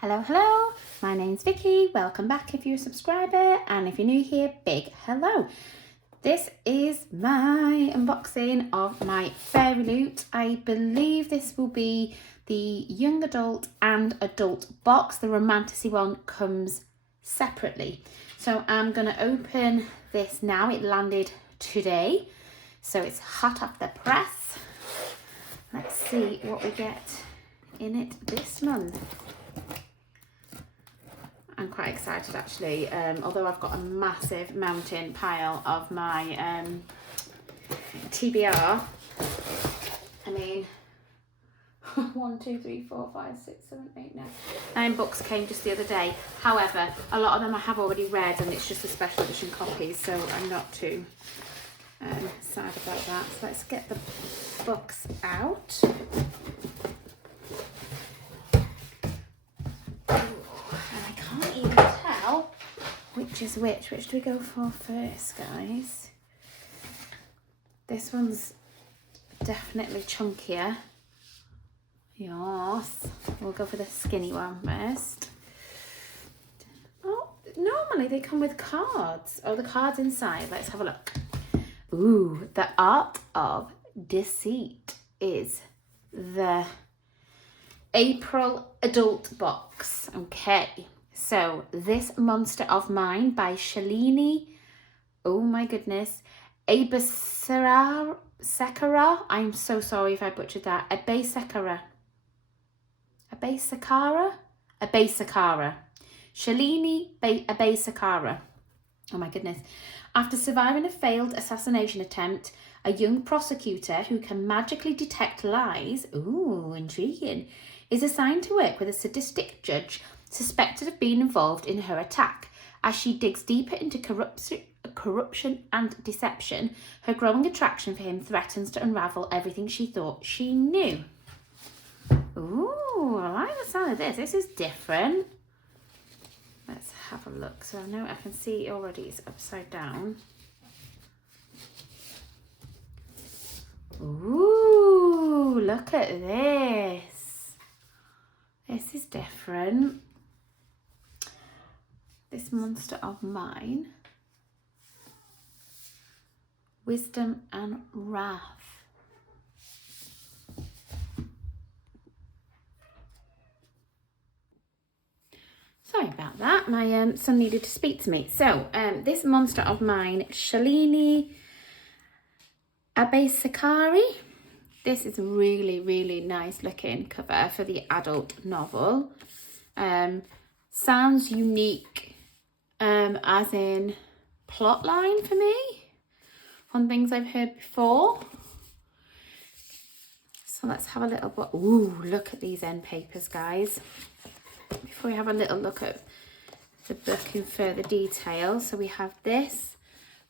Hello, hello, my name's Vicky. Welcome back if you're a subscriber, and if you're new here, big hello. This is my unboxing of my FairyLoot. I believe this will be the young adult and adult box. The romantasy one comes separately. So I'm going to open this now. It landed today, so it's hot off the press. Let's see what we get in it this month. I'm quite excited actually, although I've got a massive mountain pile of my TBR. I mean, 1, 2, 3, 4, 5, 6, 7, 8, 9 books came just the other day. However, a lot of them I have already read and it's just a special edition copies, so I'm not too sad about that. So let's get the books out. Which is which? Which do we go for first, guys? This one's definitely chunkier. Yes. We'll go for the skinny one first. Oh, normally they come with cards. Oh, the cards inside. Let's have a look. Ooh, The Art of Deceit is the April adult box. Okay. So, This Monster of Mine by Shalini, oh my goodness, Abesekara, I'm so sorry if I butchered that, Abesekara, Shalini Abesekara, oh my goodness. After surviving a failed assassination attempt, a young prosecutor who can magically detect lies, ooh, intriguing, is assigned to work with a sadistic judge suspected of being involved in her attack. As she digs deeper into corruption and deception, her growing attraction for him threatens to unravel everything she thought she knew. Ooh, I like the sound of this. This is different. Let's have a look. So I know I can see already it's upside down. Ooh, look at this. This is different. This Monster of Mine, Wisdom and Wrath. Sorry about that, my son needed to speak to me. So, this Monster of Mine, Shalini Abesekara. This is really, really nice looking cover for the adult novel. Sounds unique. As in plot line for me, on things I've heard before. So let's have a little look. Ooh, look at these end papers, guys. Before we have a little look at the book in further detail. So we have this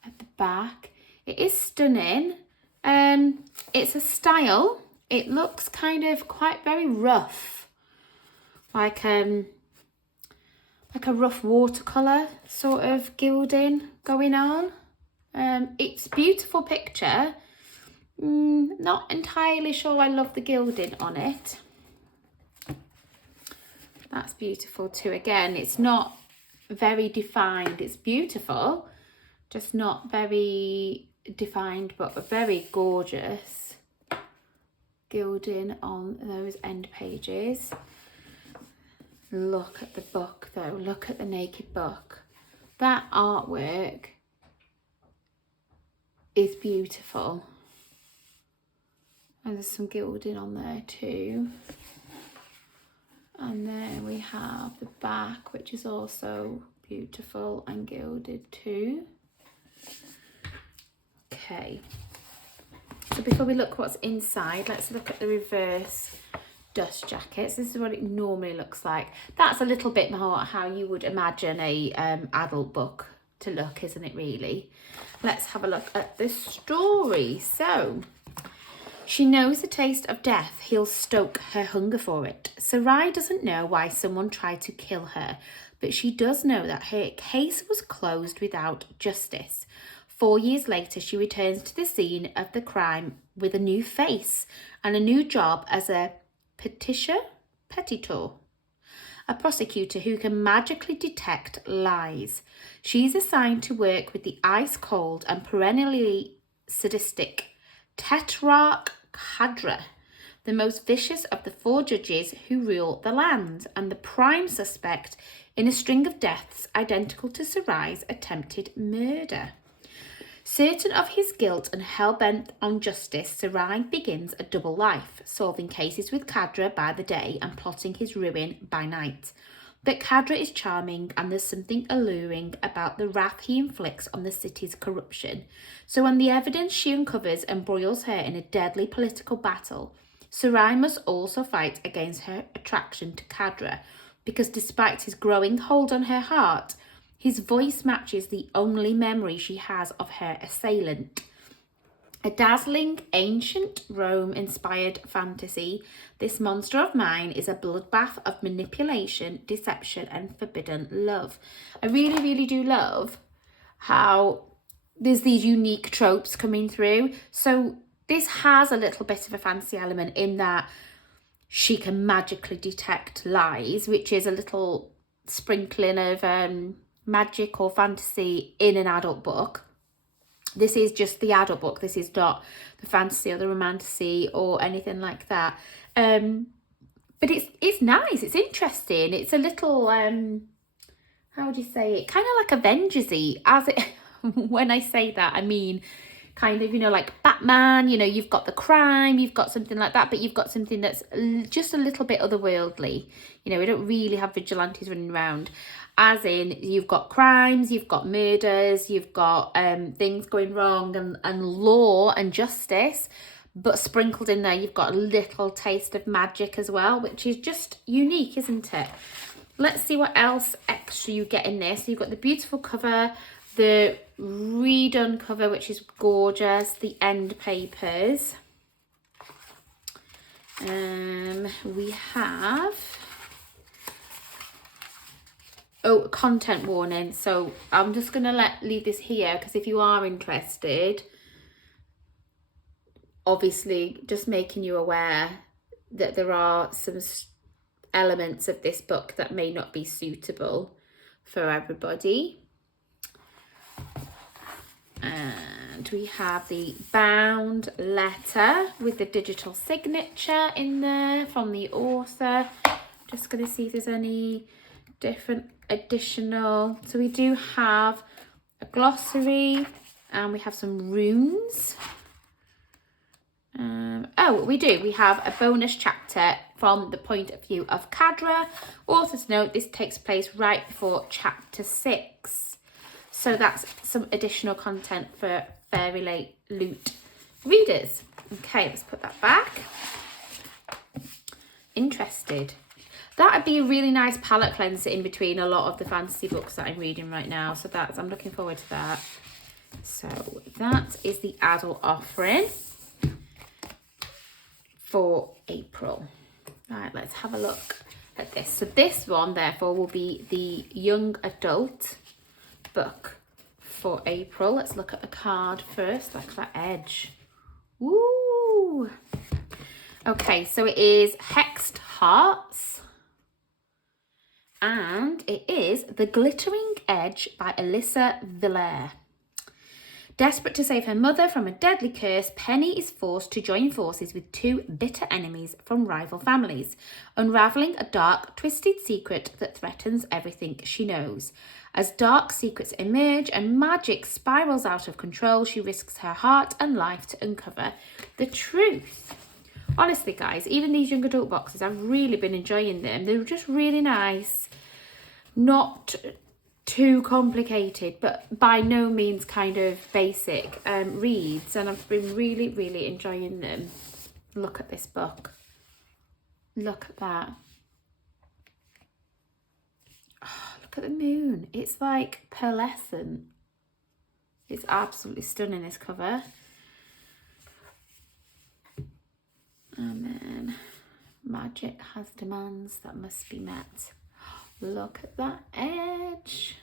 at the back. It is stunning. It's a style. It looks kind of quite very rough. Like a rough watercolour sort of gilding going on. It's a beautiful picture. Not entirely sure I love the gilding on it. That's beautiful too. Again, it's not very defined. It's beautiful, just not very defined, but very gorgeous gilding on those end pages. Look at the book though, look at the naked book. That artwork is beautiful. And there's some gilding on there too. And then we have the back, which is also beautiful and gilded too. Okay. So before we look what's inside, let's look at the reverse dust jackets. This is what it normally looks like. That's a little bit more how you would imagine a adult book to look, isn't it really? Let's have a look at the story. So, she knows the taste of death. He'll stoke her hunger for it. Sarai doesn't know why someone tried to kill her, but she does know that her case was closed without justice. 4 years later, she returns to the scene of the crime with a new face and a new job as a petitor. a prosecutor who can magically detect lies. She's assigned to work with the ice-cold and perennially sadistic Tetrarch Cadra, the most vicious of the 4 judges who rule the land, and the prime suspect in a string of deaths identical to Sarai's attempted murder. Certain of his guilt and hell-bent on justice, Sarai begins a double life, solving cases with Cadra by the day and plotting his ruin by night. But Cadra is charming, and there's something alluring about the wrath he inflicts on the city's corruption. So when the evidence she uncovers embroils her in a deadly political battle, Sarai must also fight against her attraction to Cadra, because despite his growing hold on her heart, his voice matches the only memory she has of her assailant. A dazzling, ancient Rome-inspired fantasy, this monster of mine is a bloodbath of manipulation, deception, and forbidden love. I really, really do love how there's these unique tropes coming through. So this has a little bit of a fantasy element in that she can magically detect lies, which is a little sprinkling of magic or fantasy in an adult book. This is just the adult book. This is not the fantasy or the romantasy or anything like that. But it's nice. It's interesting. It's a little, how would you say it? Kind of like Avengers-y. As it, when I say that, I mean kind of, you know, like Batman, you know, you've got the crime, you've got something like that, but you've got something that's just a little bit otherworldly. You know, we don't really have vigilantes running around. As in, you've got crimes, you've got murders, you've got things going wrong and law and justice, but sprinkled in there, you've got a little taste of magic as well, which is just unique, isn't it? Let's see what else extra you get in this. So you've got the beautiful cover, the redone cover, which is gorgeous, the end papers. We have... Oh, content warning. So I'm just going to leave this here because if you are interested, obviously just making you aware that there are some elements of this book that may not be suitable for everybody. And we have the bound letter with the digital signature in there from the author. Just going to see if there's any different additional. So we do have a glossary and we have some runes. We have a bonus chapter from the point of view of Cadra. Author's note, this takes place right before chapter 6. So that's some additional content for FairyLoot readers. Okay, let's put that back. Interested. That would be a really nice palette cleanser in between a lot of the fantasy books that I'm reading right now. So I'm looking forward to that. So that is the adult offering for April. Right, let's have a look at this. So this one, therefore, will be the young adult book for April. Let's look at the card first. Look at that edge. Woo! Okay, so it is Hexed Hearts. And it is The Glittering Edge by Alyssa Villar. Desperate to save her mother from a deadly curse, Penny is forced to join forces with 2 bitter enemies from rival families, unravelling a dark, twisted secret that threatens everything she knows. As dark secrets emerge and magic spirals out of control, she risks her heart and life to uncover the truth. Honestly, guys, even these young adult boxes, I've really been enjoying them. They're just really nice. Not too complicated, but by no means kind of basic reads, and I've been really, really enjoying them. Look at this book. Look at that. Oh, look at the moon. It's like pearlescent. It's absolutely stunning, this cover. And then magic has demands that must be met. Look at that edge.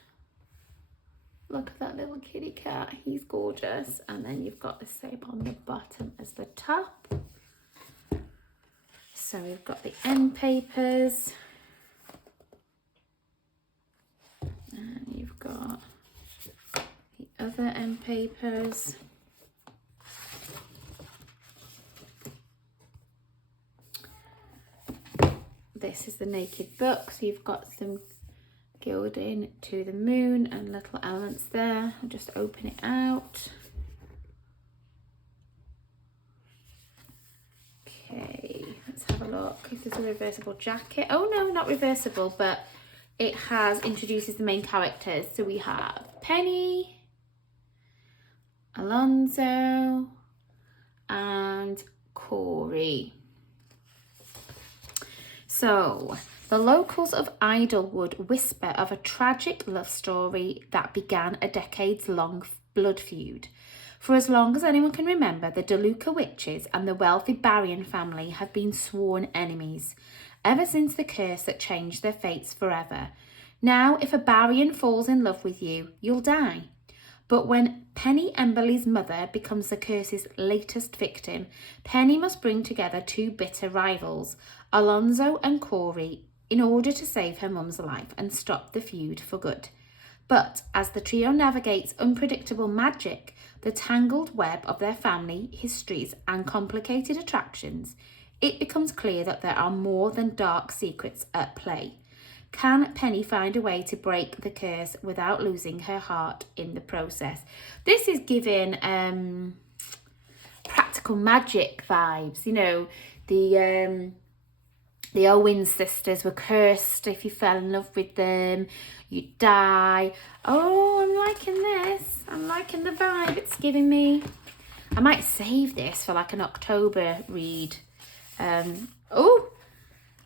Look at that little kitty cat. He's gorgeous. And then you've got the same on the bottom as the top. So we've got the end papers. got the other end papers. This is the naked book, so you've got some gilding to the moon and little elements there. I'll just open it out. Okay, let's have a look if there's a reversible jacket. Oh no, not reversible, but it introduces the main characters. So we have Penny, Alonzo, and Corey. So, the locals of Idlewood whisper of a tragic love story that began a decades-long blood feud. For as long as anyone can remember, the DeLuca witches and the wealthy Barrion family have been sworn enemies, ever since the curse that changed their fates forever. Now, if a Barrion falls in love with you, you'll die. But when Penny Emberley's mother becomes the curse's latest victim, Penny must bring together two bitter rivals, Alonzo and Corey, in order to save her mum's life and stop the feud for good. But as the trio navigates unpredictable magic, the tangled web of their family, histories, and complicated attractions, it becomes clear that there are more than dark secrets at play. Can Penny find a way to break the curse without losing her heart in the process? This is giving practical magic vibes. You know, the Owen sisters were cursed. If you fell in love with them, you'd die. Oh, I'm liking this. I'm liking the vibe it's giving me. I might save this for like an October read. Oh,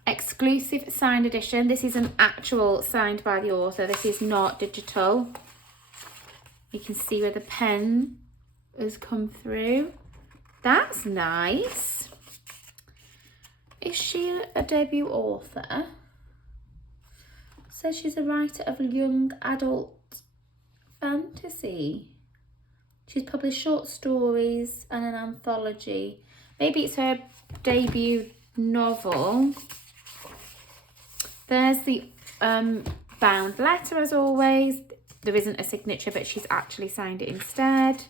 exclusive signed edition. This is an actual signed by the author. This is not digital. You can see where the pen has come through. That's nice. Is she a debut author? Says she's a writer of young adult fantasy. She's published short stories and an anthology. Maybe it's her debut novel. There's the bound letter as always. There isn't a signature, but she's actually signed it instead.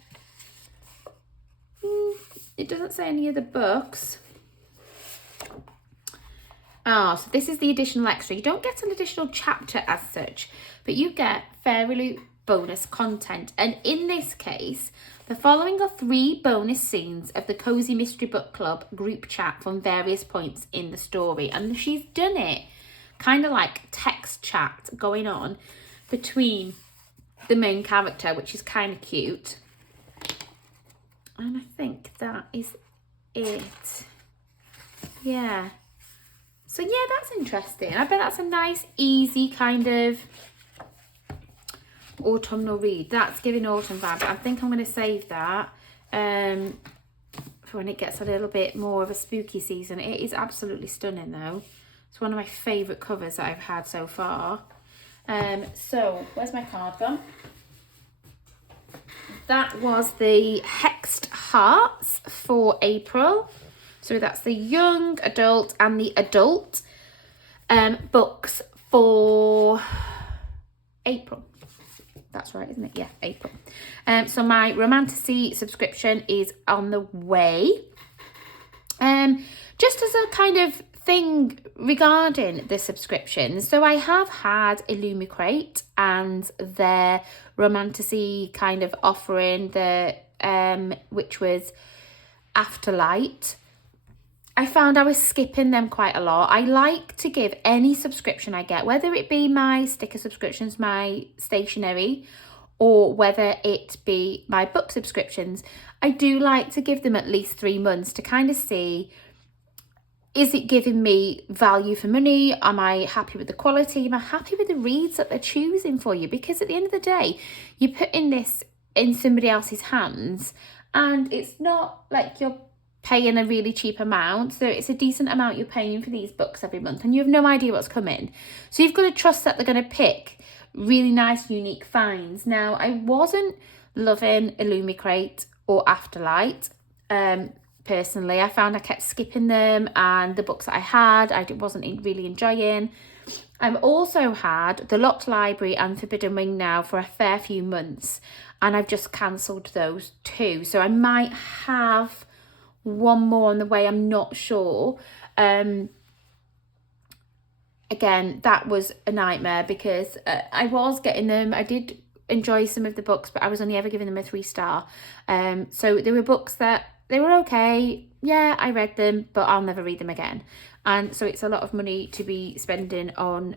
It doesn't say any other books. Oh, so this is the additional extra. You don't get an additional chapter as such, but you get FairyLoot bonus content. And in this case, the following are 3 bonus scenes of the Cozy Mystery Book Club group chat from various points in the story. And she's done it kind of like text chat going on between the main character, which is kind of cute. And I think that is it. Yeah. So yeah, that's interesting. I bet that's a nice, easy kind of autumnal read. That's giving autumn vibes. I think I'm going to save that for when it gets a little bit more of a spooky season. It is absolutely stunning though. It's one of my favourite covers that I've had so far. So, where's my card gone? That was the Hexed Hearts for April. So that's the young adult and the adult books for April. That's right, isn't it? Yeah, April. So my Romantasy subscription is on the way. Just as a kind of thing regarding the subscriptions, so I have had Illumicrate and their Romantasy kind of offering, the which was Afterlight. I found I was skipping them quite a lot. I like to give any subscription I get, whether it be my sticker subscriptions, my stationery, or whether it be my book subscriptions, I do like to give them at least 3 months to kind of see, is it giving me value for money? Am I happy with the quality? Am I happy with the reads that they're choosing for you? Because at the end of the day, you're putting this in somebody else's hands and it's not like you're paying a really cheap amount. So it's a decent amount you're paying for these books every month and you have no idea what's coming. So you've got to trust that they're going to pick really nice, unique finds. Now, I wasn't loving Illumicrate or Afterlight. Personally, I found I kept skipping them and the books that I had, I wasn't really enjoying. I've also had The Locked Library and Forbidden Wing now for a fair few months, and I've just cancelled those two. So I might have one more on the way, I'm not sure. Again, that was a nightmare because I was getting them. I did enjoy some of the books, but I was only ever giving them a 3-star. So there were books that they were okay. Yeah, I read them, but I'll never read them again. And so it's a lot of money to be spending on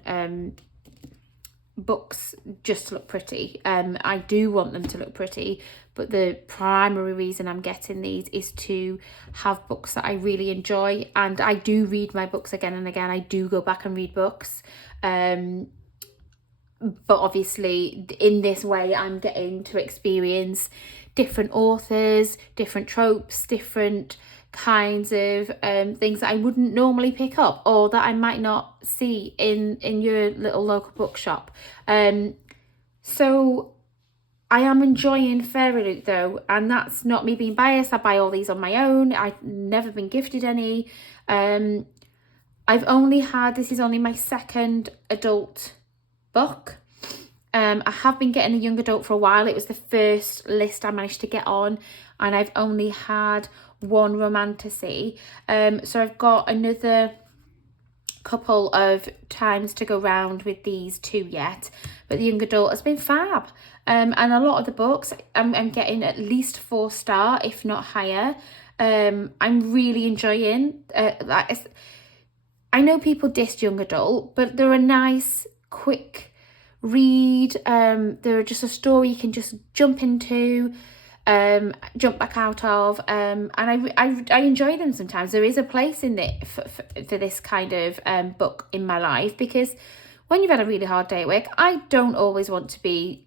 books just to look pretty. I do want them to look pretty, but the primary reason I'm getting these is to have books that I really enjoy, and I do read my books again and again. I do go back and read books, but obviously in this way I'm getting to experience different authors, different tropes, different kinds of things that I wouldn't normally pick up, or that I might not see in your little local bookshop. So I am enjoying FairyLoot though, and that's not me being biased. I buy all these on my own. I've never been gifted any. I've only had, this is only my second adult book. I have been getting a young adult for a while. It was the first list I managed to get on, and I've only had one romantasy. So I've got another couple of times to go round with these two yet, but the young adult has been fab. And a lot of the books I'm getting at least 4-star, if not higher. I'm really enjoying that. I know people diss young adult, but they're a nice quick read. They're just a story you can just jump into, jump back out of, and I enjoy them sometimes. There is a place in it for this kind of book in my life, because when you've had a really hard day at work, I don't always want to be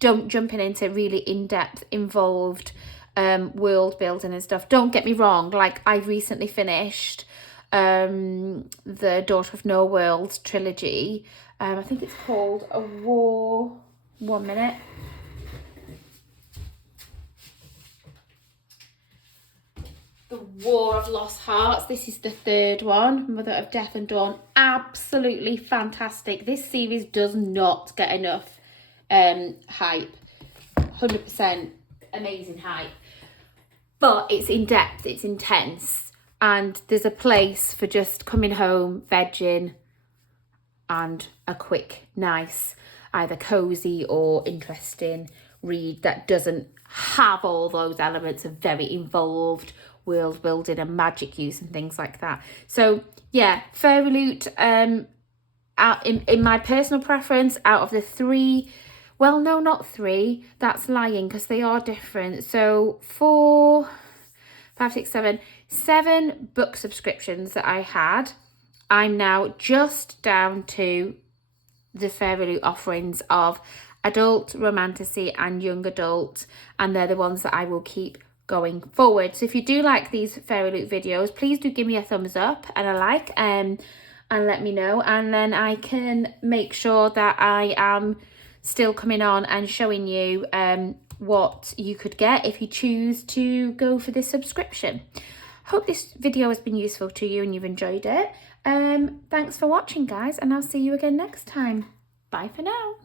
jumping into really in-depth, involved world building and stuff. Don't get me wrong, like I recently finished the Daughter of No World trilogy. I think it's called A War. 1 minute. The War of Lost Hearts. This is the third one. Mother of Death and Dawn. Absolutely fantastic. This series does not get enough hype. 100% amazing hype. But it's in depth, it's intense, and there's a place for just coming home, vegging, and a quick, nice, either cozy or interesting read that doesn't have all those elements of very involved world building and magic use and things like that. So yeah, FairyLoot, in my personal preference, out of the 3, well, no, not 3, that's lying because they are different. So 4, 5, 6, 7 book subscriptions that I had, I'm now just down to the FairyLoot offerings of adult, romantasy and young adult, and they're the ones that I will keep going forward. So if you do like these FairyLoot videos, please do give me a thumbs up and a like, and let me know, and then I can make sure that I am still coming on and showing you what you could get if you choose to go for this subscription. Hope this video has been useful to you and you've enjoyed it. Thanks for watching, guys, and I'll see you again next time. Bye for now.